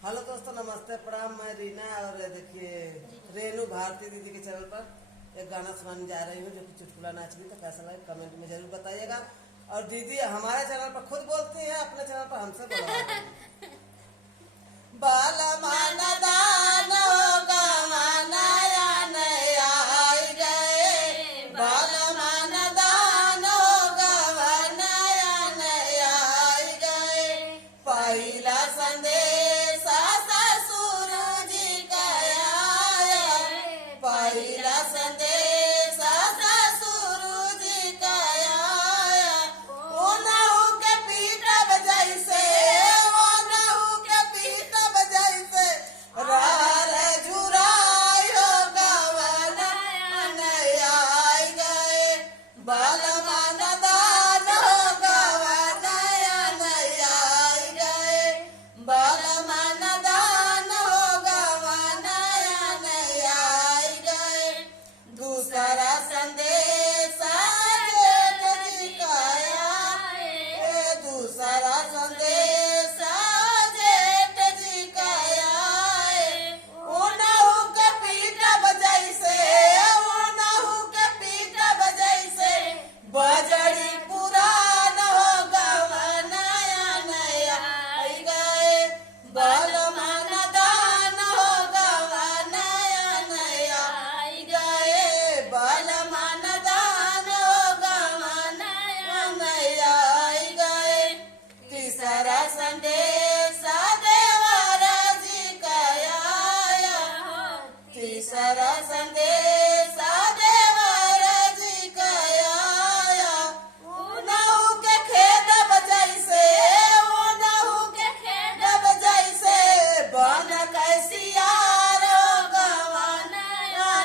Hello दोस्तों, नमस्ते, प्रणाम। मैं रीना और देखिए रेनू भारती दीदी के चैनल पर एक गाना सुनाने जा रही हूँ जो कि चुटकुला नाच भी। तो कैसा लगे कमेंट में जरूर बताइएगा। और दीदी हमारे चैनल पर खुद बोलती है, अपने चैनल पर हमसे बोलवा बाल माना दान होगा मानाया नया आई गए, बाल माना दान होगा मानाया नया आई गए। पहला संदेश ससुर जी का आया, पहला संदेश ससुर जी का आया। ओ नहु के पीटब जैसे, ओ नहु के पीटब जैसे, रार जुराई हो गवाना नया आई गए। बाल माना दान हो गवाना नया आई गए, बाल माना दान हो गवाना नया आई गए। दूसरा संदेश जेठ जी का आया, दूसरा संदेश जेठ जी का आए। उनहु के पीटब जैसे, उनहु के पीटब जैसे, बजड़ी पुरान हो गवाना नया आई गए। बाल माना दान हो गवाना नया आई गए, बाल माना दान हो गवाना नया आई गए। तीसरा संदेश देवर जी का आया, तीसरा संदेश देवर जी का आया। उनहु के खेदब जैसे, उनहु के खेदब जैसे, बन कैसियार हो गवाना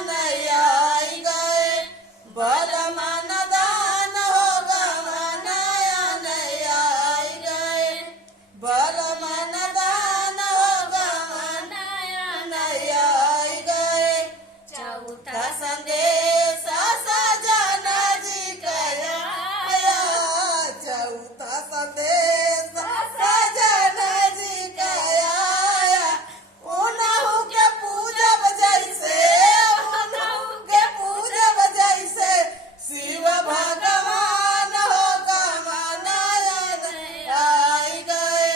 नया आई गए। बाल माना दान हो गवाना नया आई गए, बाल माना दान हो गवाना नया आई गए। चौथा संदेश सजन जी का आया, चौथा संदेश सजन जी का आया। उनहु के पूजब जैसे, उनहु के पूजब जैसे, शिव भगवान हो गवाना आई गए।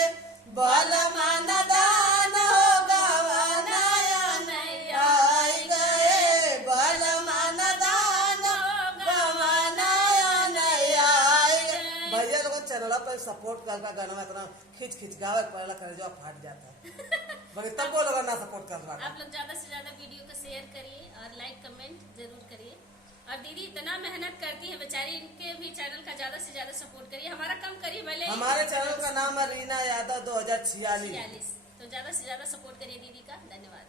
बाल माना दान हो गवाना नया आई गए, बाल माना दान हो गवाना नया आई गए। भैया लोग चैनल पर सपोर्ट कर गाना इतना खींच खींच गावे पहला कर जो फाट जाता है मगर तब वो लोग ना सपोर्ट कर रहा। आप लोग ज्यादा से ज्यादा वीडियो को शेयर करिए और लाइक कमेंट जरूर करिए। और दीदी इतना मेहनत करती है बेचारी, इनके भी चैनल का ज्यादा से ज्यादा सपोर्ट करिए। हमारा कम करिए भले। हमारे चैनल का नाम है रीना यादव 2046। तो ज्यादा से ज्यादा सपोर्ट करिए दीदी का। धन्यवाद।